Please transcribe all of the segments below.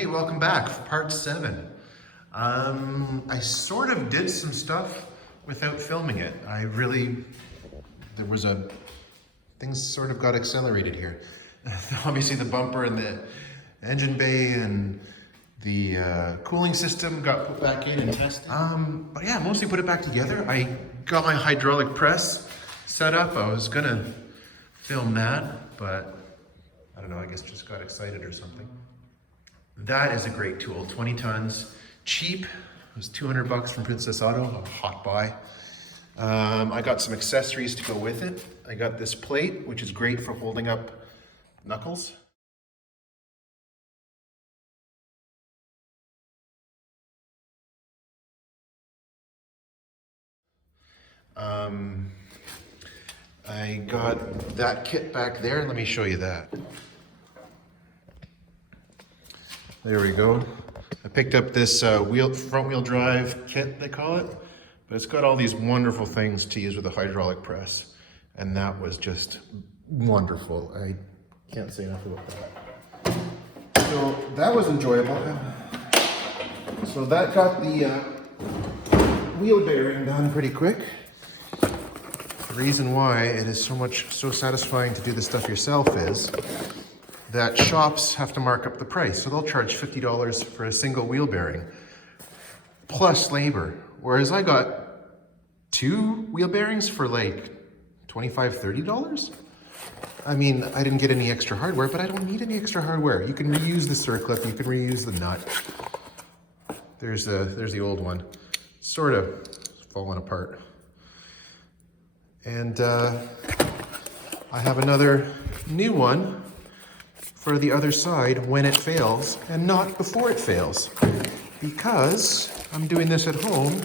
Hey, welcome back for part 7. I sort of did some stuff without filming it. Things sort of got accelerated here. Obviously the bumper and the engine bay and the cooling system got put back in and tested. But yeah, mostly put it back together. I got my hydraulic press set up. I was gonna film that, but I don't know, I guess just got excited or something. That is a great tool, 20 tons, cheap. It was 200 bucks from Princess Auto, a hot buy. I got some accessories to go with it. I got this plate, which is great for holding up knuckles. I got that kit back there. Let me show you that. There we go. I picked up this front wheel drive kit, they call it, but it's got all these wonderful things to use with a hydraulic press. And that was just wonderful. I can't say enough about that. So that was enjoyable. So that got the wheel bearing done pretty quick. The reason why it is so satisfying to do this stuff yourself is that shops have to mark up the price. So they'll charge $50 for a single wheel bearing, plus labor. Whereas I got 2 wheel bearings for like $25, $30. I mean, I didn't get any extra hardware, but I don't need any extra hardware. You can reuse the circlip, you can reuse the nut. There's the old one, sort of falling apart. And I have another new one for the other side when it fails and not before it fails, because I'm doing this at home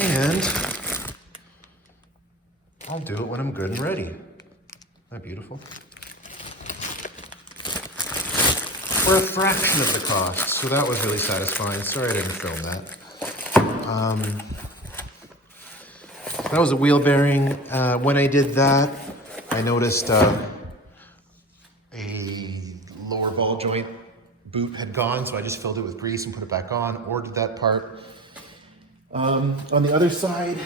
and I'll do it when I'm good and ready. Isn't that beautiful? For a fraction of the cost, so that was really satisfying. Sorry I didn't film that. That was a wheel bearing. When I did that, I noticed a lower ball joint boot had gone, so I just filled it with grease and put it back on, ordered that part. On the other side,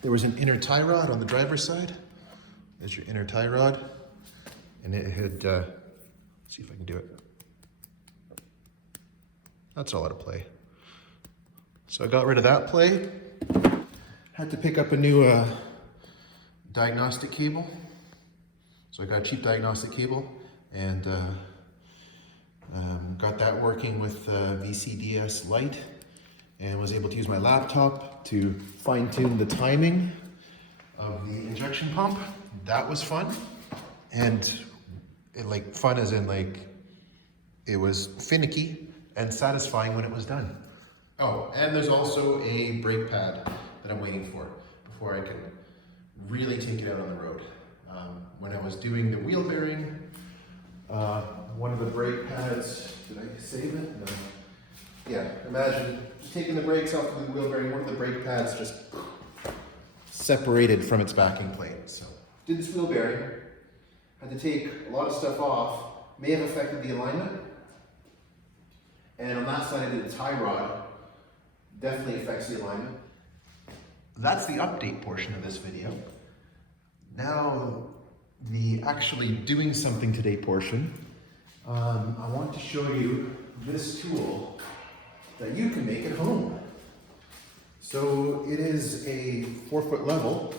there was an inner tie rod on the driver's side. There's your inner tie rod. And it had, let's see if I can do it. That's all out of play. So I got rid of that play. Had to pick up a new diagnostic cable. So I got a cheap diagnostic cable and got that working with VCDS Lite, and was able to use my laptop to fine tune the timing of the injection pump. That was fun. And fun as in it was finicky and satisfying when it was done. Oh, and there's also a brake pad that I'm waiting for before I can really take it out on the road. When I was doing the wheel bearing, one of the brake pads, did I save it? No. Yeah, imagine just taking the brakes off of the wheel bearing, one of the brake pads just separated from its backing plate. So did this wheel bearing, had to take a lot of stuff off, may have affected the alignment. And on that side I did the tie rod, definitely affects the alignment. That's the update portion of this video. Now, the actually doing something today portion, I want to show you this tool that you can make at home. So it is a 4-foot level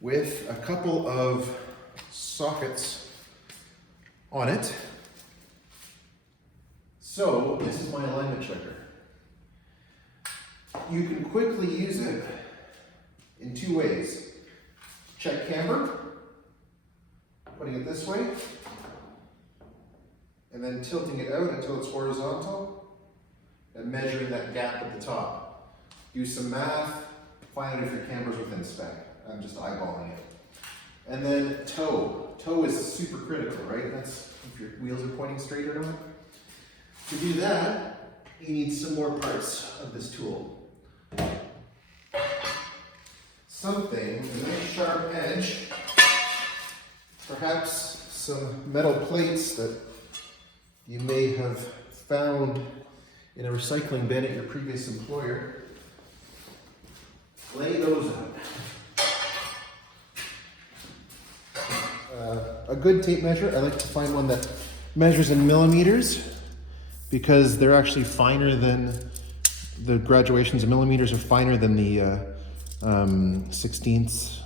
with a couple of sockets on it. So this is my alignment checker. You can quickly use it in 2 ways. Check camber, putting it this way, and then tilting it out until it's horizontal, and measuring that gap at the top. Use some math, find out if your camber's within spec. I'm just eyeballing it. And then toe. Toe is super critical, right? That's if your wheels are pointing straight or not. To do that, you need some more parts of this tool. Something with a nice sharp edge, perhaps some metal plates that you may have found in a recycling bin at your previous employer. Lay those out. A good tape measure, I like to find one that measures in millimeters because they're actually finer than the graduations. Millimeters are finer than the 16ths. Is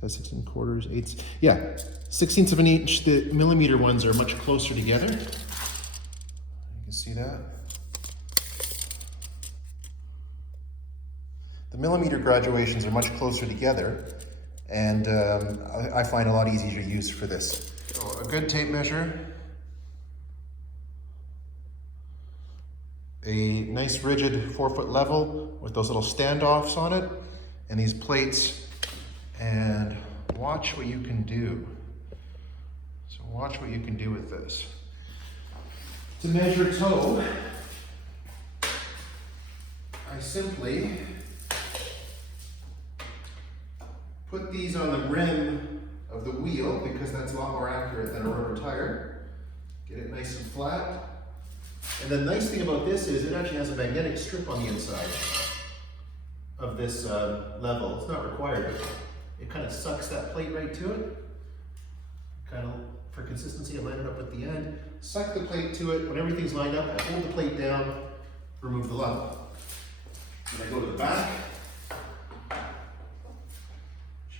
that 16 quarters, eighths? Yeah, 16ths of an inch. The millimeter ones are much closer together. You can see that. The millimeter graduations are much closer together, and I find a lot easier to use for this. So a good tape measure, a nice rigid 4-foot level with those little standoffs on it, and these plates, and watch what you can do. So watch what you can do with this. To measure toe, I simply put these on the rim of the wheel because that's a lot more accurate than a rubber tire. Get it nice and flat. And the nice thing about this is it actually has a magnetic strip on the inside of this level. It's not required, but it kind of sucks that plate right to it. Kind of, for consistency, I line it up at the end. Suck the plate to it. When everything's lined up, I hold the plate down, remove the level. Then I go to the back.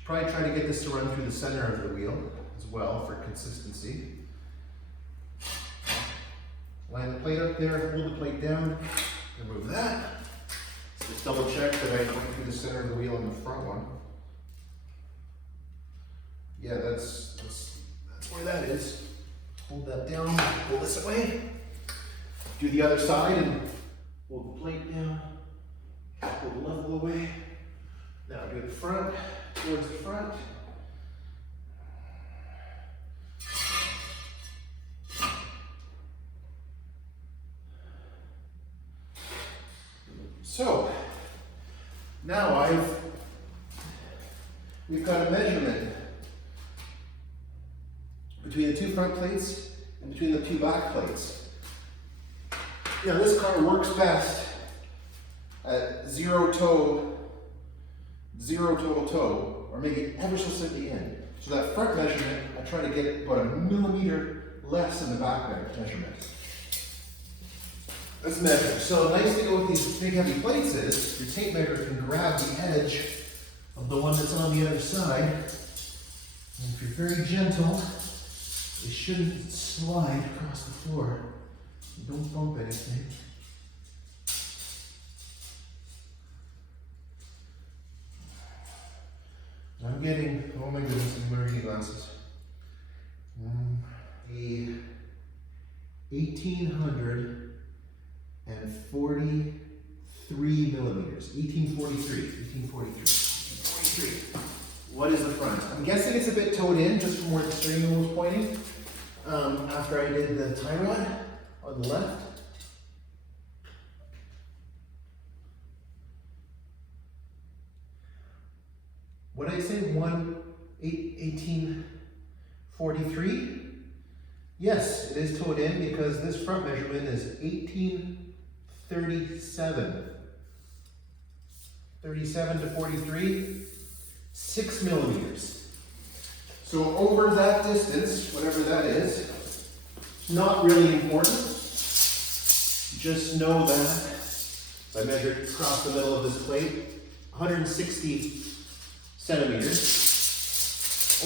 Probably try to get this to run through the center of the wheel as well for consistency. Line the plate up there, hold the plate down, remove that. So just double check that I went through the center of the wheel on the front one. Yeah, that's where that is. Hold that down, pull this away. Do the other side and hold the plate down, pull the level away. Now do the front, towards the front. So, now we've got a measurement between the two front plates and between the two back plates. Now this car works best at zero total toe, or maybe ever so slightly in. So that front measurement, I try to get about a millimeter less than the back measurement. Let's measure. So the nice thing about these big heavy plates is your tape measure can grab the edge of the one that's on the other side. And if you're very gentle, it shouldn't slide across the floor. Don't bump anything. I'm getting, oh my goodness, I'm wearing glasses. A 1843 millimeters. 1843. What is the front? I'm guessing it's a bit towed in just from where the steering wheel was pointing. After I did the tie rod on the left. What did I say? 1843? Yes, it is towed in because this front measurement is 1837. 37 to 43, 6 millimeters. So over that distance, whatever that is, not really important. Just know that I measured across the middle of this plate, 160 centimeters.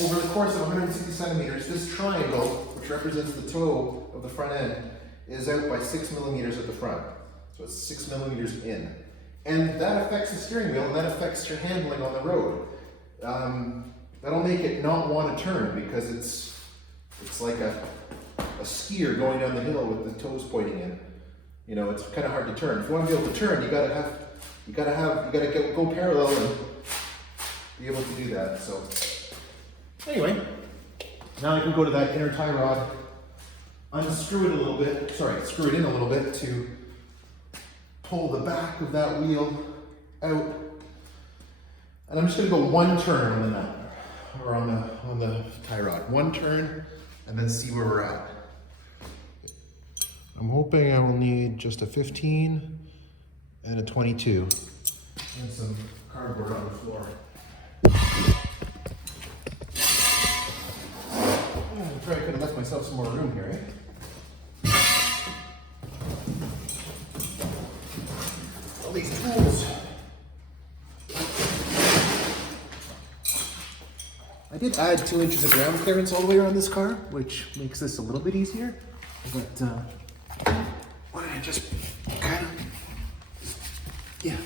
Over the course of 160 centimeters, this triangle, which represents the toe of the front end, is out by 6 millimeters at the front. So it's 6 millimeters in. And that affects the steering wheel, and that affects your handling on the road. That'll make it not want to turn because it's like a skier going down the hill with the toes pointing in. You know, it's kind of hard to turn. If you want to be able to turn, you gotta go parallel and be able to do that. So anyway, now I can go to that inner tie rod, unscrew it a little bit, screw it in a little bit to pull the back of that wheel out. And I'm just gonna go one turn on the nut, or on the tie rod. One turn, and then see where we're at. I'm hoping I will need just a 15 and a 22 and some cardboard on the floor. I probably could have left myself some more room here, eh? All these tools. I did add 2 inches of ground clearance all the way around this car, which makes this a little bit easier. But I just kind of, yeah,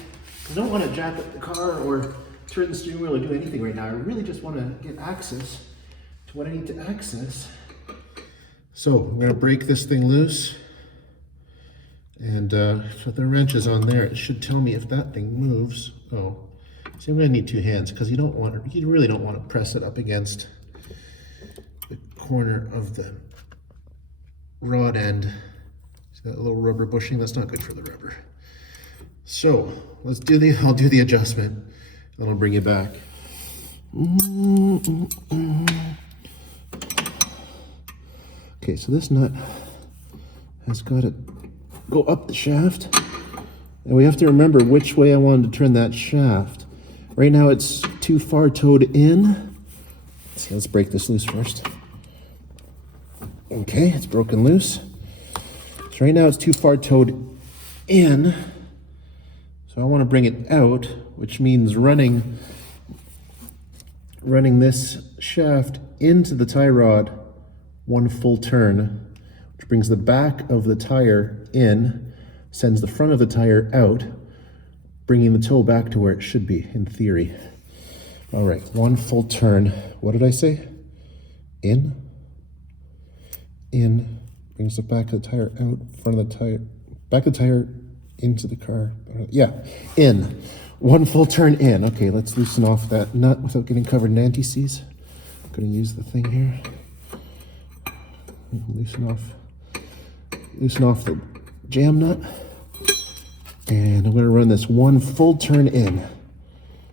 I don't want to jack up the car or turn the steering wheel or do anything right now. I really just want to get access to what I need to access. So I'm going to break this thing loose. And so the wrench is on there. It should tell me if that thing moves. Oh. So I'm going to need 2 hands because you really don't want to press it up against the corner of the rod end. See that little rubber bushing? That's not good for the rubber. So I'll do the adjustment, and I'll bring you back. Okay, so this nut has got to go up the shaft, and we have to remember which way I wanted to turn that shaft. Right now it's too far towed in. Let's break this loose first. Okay, it's broken loose. So right now it's too far towed in. So I want to bring it out, which means running this shaft into the tie rod 1 full turn, which brings the back of the tire in, sends the front of the tire out, bringing the toe back to where it should be, in theory. All right, 1 full turn. What did I say? In, brings the back of the tire out, front of the tire, back of the tire into the car. Yeah, in. 1 full turn in. Okay, let's loosen off that nut without getting covered in anti-seize. I'm gonna use the thing here. Loosen off the jam nut. And I'm going to run this 1 full turn in.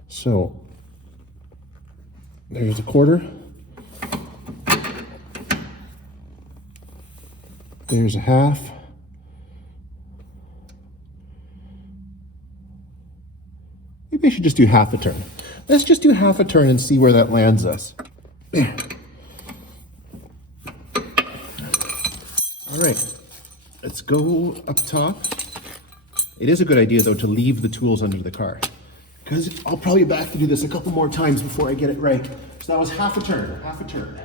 So there's a 1/4. There's a 1/2. Maybe I should just do 1/2 a turn. Let's just do 1/2 a turn and see where that lands us. There. All right, let's go up top. It is a good idea, though, to leave the tools under the car, because I'll probably be back to do this a couple more times before I get it right. So that was 1/2 a turn,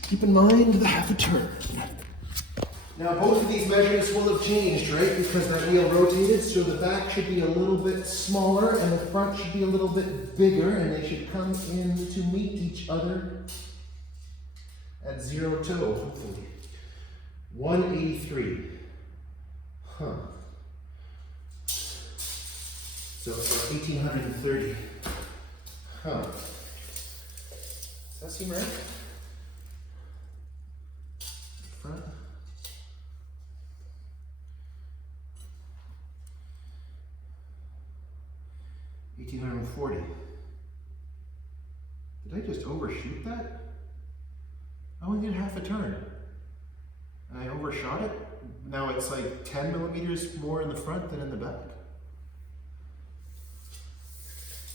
Keep in mind the 1/2 a turn. Now, both of these measurements will have changed, right? Because that wheel rotated, so the back should be a little bit smaller and the front should be a little bit bigger, and they should come in to meet each other at 0 toe, hopefully. 183. Huh. So it's 1830. Huh. Does that seem right? Front. $1,840. Did I just overshoot that? I only did 1/2 a turn. And I overshot it. Now it's like 10 millimeters more in the front than in the back.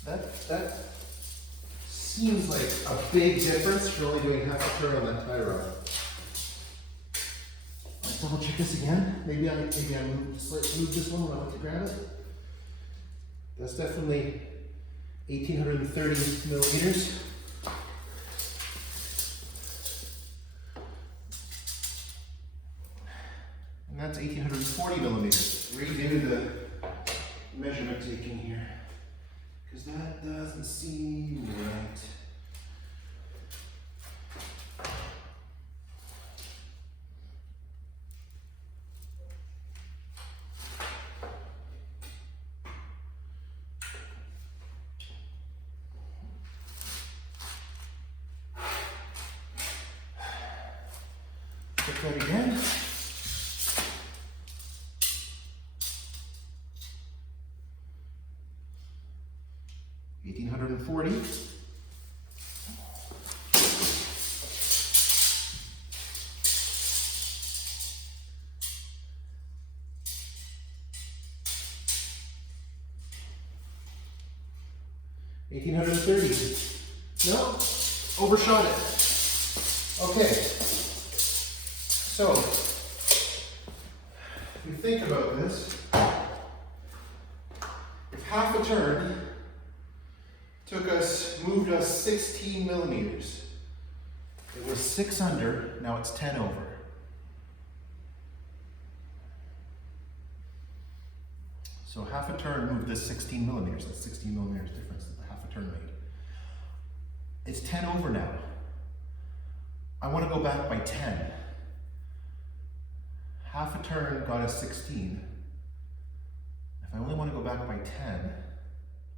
That seems like a big difference for only doing 1/2 a turn on that tie rod. Let's double check this again. Maybe I move this one when I went to grab it. That's definitely 1,830 millimeters. And that's 1,840 millimeters. Redo the measurement taking here, because that doesn't seem right. Check that again. $1,840. 1830. No, overshot it. Okay, so if you think about this, if half a turn moved us 16 millimeters, it was 6 under, now it's 10 over. So half a turn moved this 16 millimeters. That's 16 millimeters difference that half a turn made. It's 10 over now. I want to go back by 10. Half a turn got us 16. If I only want to go back by 10,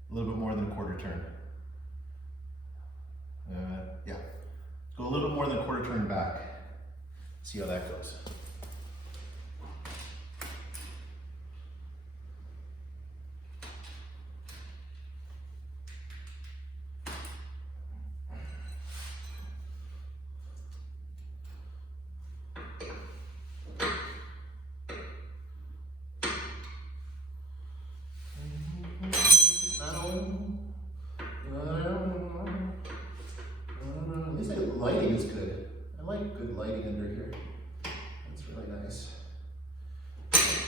a little bit more than a quarter turn. Yeah, go a little bit more than a quarter turn back. See how that goes. At least the lighting is good. I like good lighting under here. That's really nice. Okay.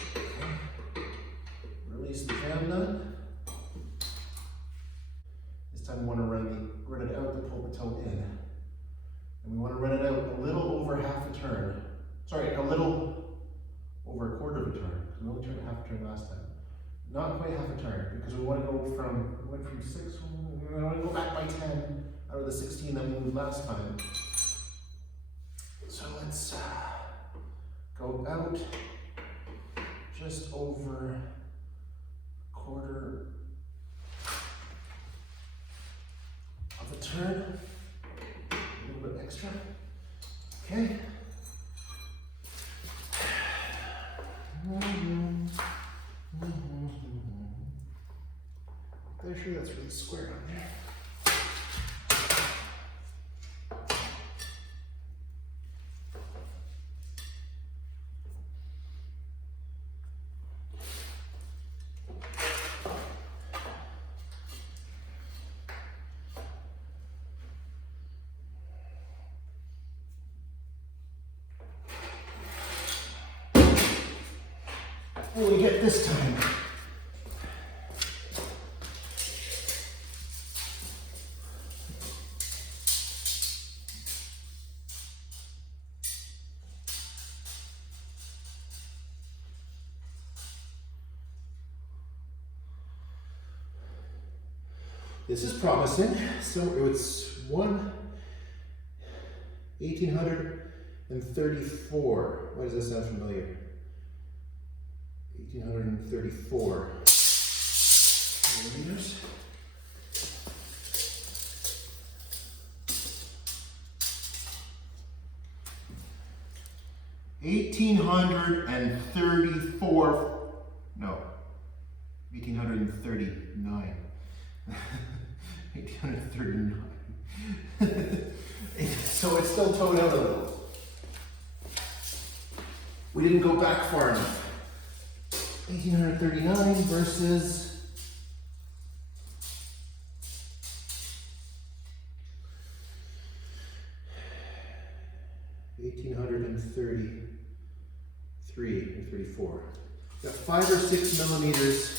Release the jam nut. This time we want to run it out to pull the toe in. And we want to run it out a little over half a turn. Sorry, a little over a quarter of a turn. We only turned half a turn last time. Not quite half a turn, because we want to go from, we went from 6, we want to go back by 10 out of the 16 that we moved last time. So let's go out just over a quarter of a turn, a little bit extra, okay. They're sure that's really square on there. What do we get this time? This is promising. So it's 1834. Why does that sound familiar? 1834 millimeters. No, 1839. 1839. So it's still towed out a little. We didn't go back far enough. 1839 versus 1833 and 34. Got 5 or 6 millimeters.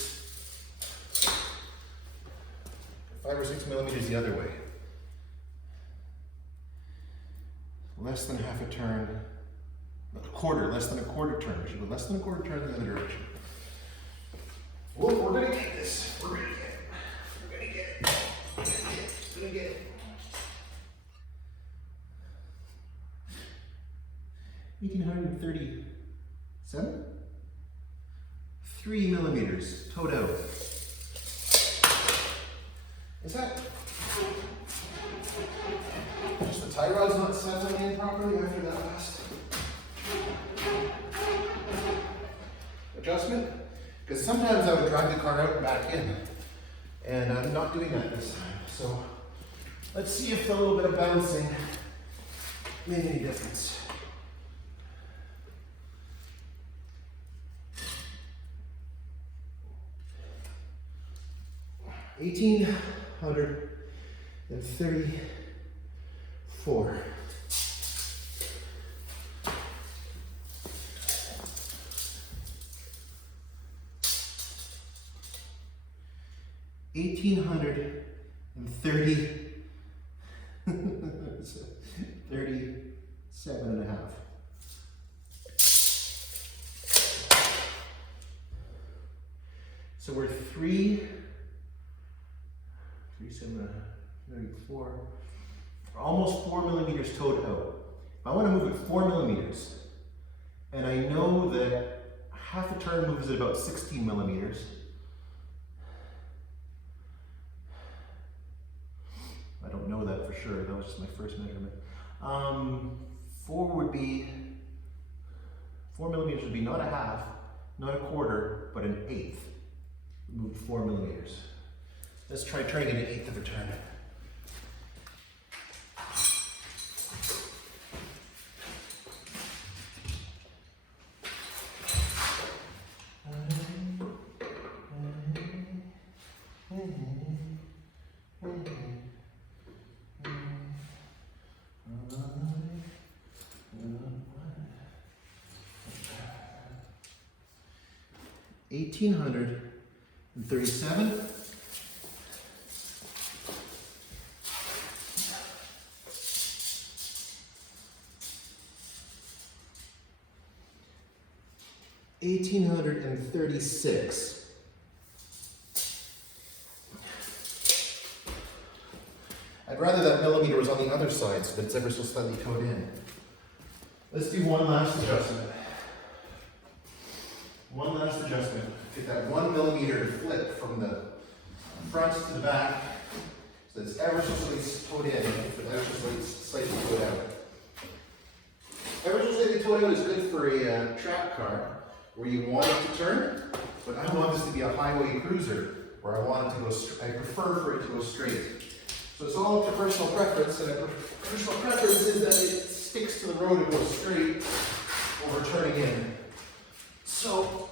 5 or 6 millimeters the other way. Less than half a turn. A quarter, less than a quarter turn. We should go less than a quarter turn in the other direction. Well, we're gonna get this. We're gonna get it. We're gonna get it. We're gonna get it. 1837? 3 millimeters, towed out. Is that just the tie rod's not settling in properly after that last adjustment? Because sometimes I would drive the car out and back in, and I'm not doing that this time. So let's see if a little bit of bouncing made any difference. 1,834. $1,837 and a half. So we're 34, almost 4 millimeters towed out. If I want to move it 4 millimeters, and I know that half a turn moves at about 16 millimeters, I don't know that for sure, that was just my first measurement. 4 millimeters would be not a half, not a quarter, but an eighth. Moved 4 millimeters. Let's try to get an eighth of a turn. $1,837. 1,836. I'd rather that millimeter was on the other side so that it's ever so slightly towed in. Let's do one last adjustment. One last adjustment. Get that 1 millimeter flip from the front to the back so that it's ever so slightly towed in, but ever so slightly towed out. Ever so slightly towed out is good for a track car where you want it to turn, but I want this to be a highway cruiser where I want it to go straight. I prefer for it to go straight. So it's all up to personal preference, and personal preference is that it sticks to the road and goes straight over turning in. So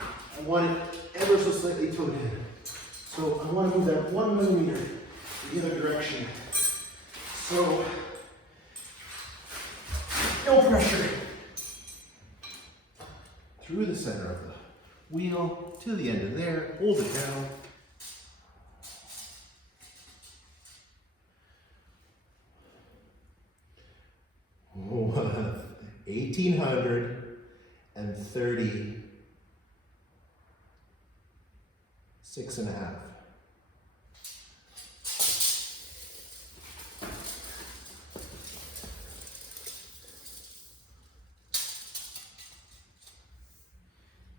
I want it ever so slightly towed in. So I want to move that 1 millimeter the other direction. So no pressure. Through the center of the wheel to the end of there, hold it down. Oh, 1,836 and a half.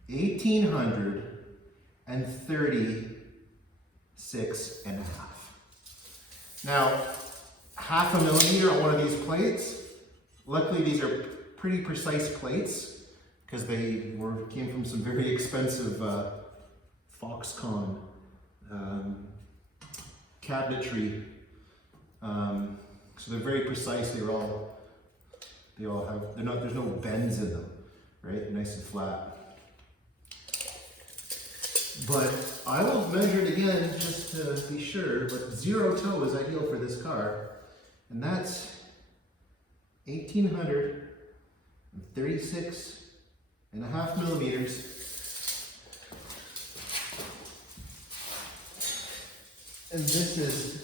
$1,836 and a half. Now, half a millimeter on one of these plates. Luckily, these are pretty precise plates because they came from some very expensive Foxconn cabinetry. So they're very precise. They all have. There's no bends in them, right? They're nice and flat. But I will measure it again just to be sure. But 0 toe is ideal for this car, and that's 1,836 and a half millimeters. And this is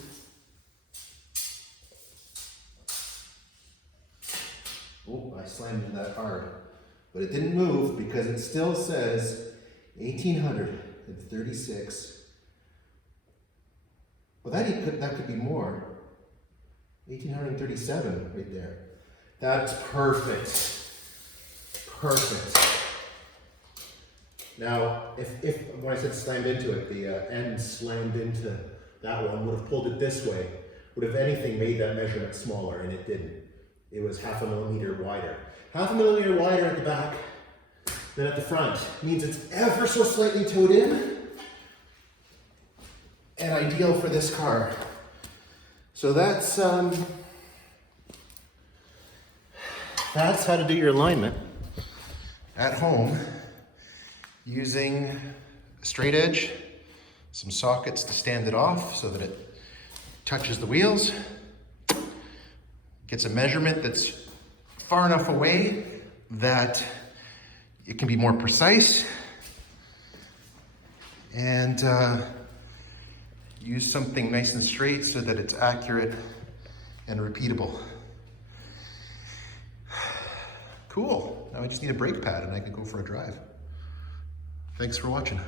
I slammed into that hard, but it didn't move because it still says 1,836. Well, that could be more. 1,837 right there. That's perfect. Perfect. Now, if when I said slammed into it, the end slammed into that one, would have pulled it this way, would have anything made that measurement smaller, and it didn't. It was half a millimeter wider. Half a millimeter wider at the back than at the front. Means it's ever so slightly towed in, and ideal for this car. So that's how to do your alignment at home using a straight edge, some sockets to stand it off so that touches the wheels, gets a measurement that's far enough away that it can be more precise, and use something nice and straight so that it's accurate and repeatable. Cool. Now I just need a brake pad and I can go for a drive. Thanks for watching.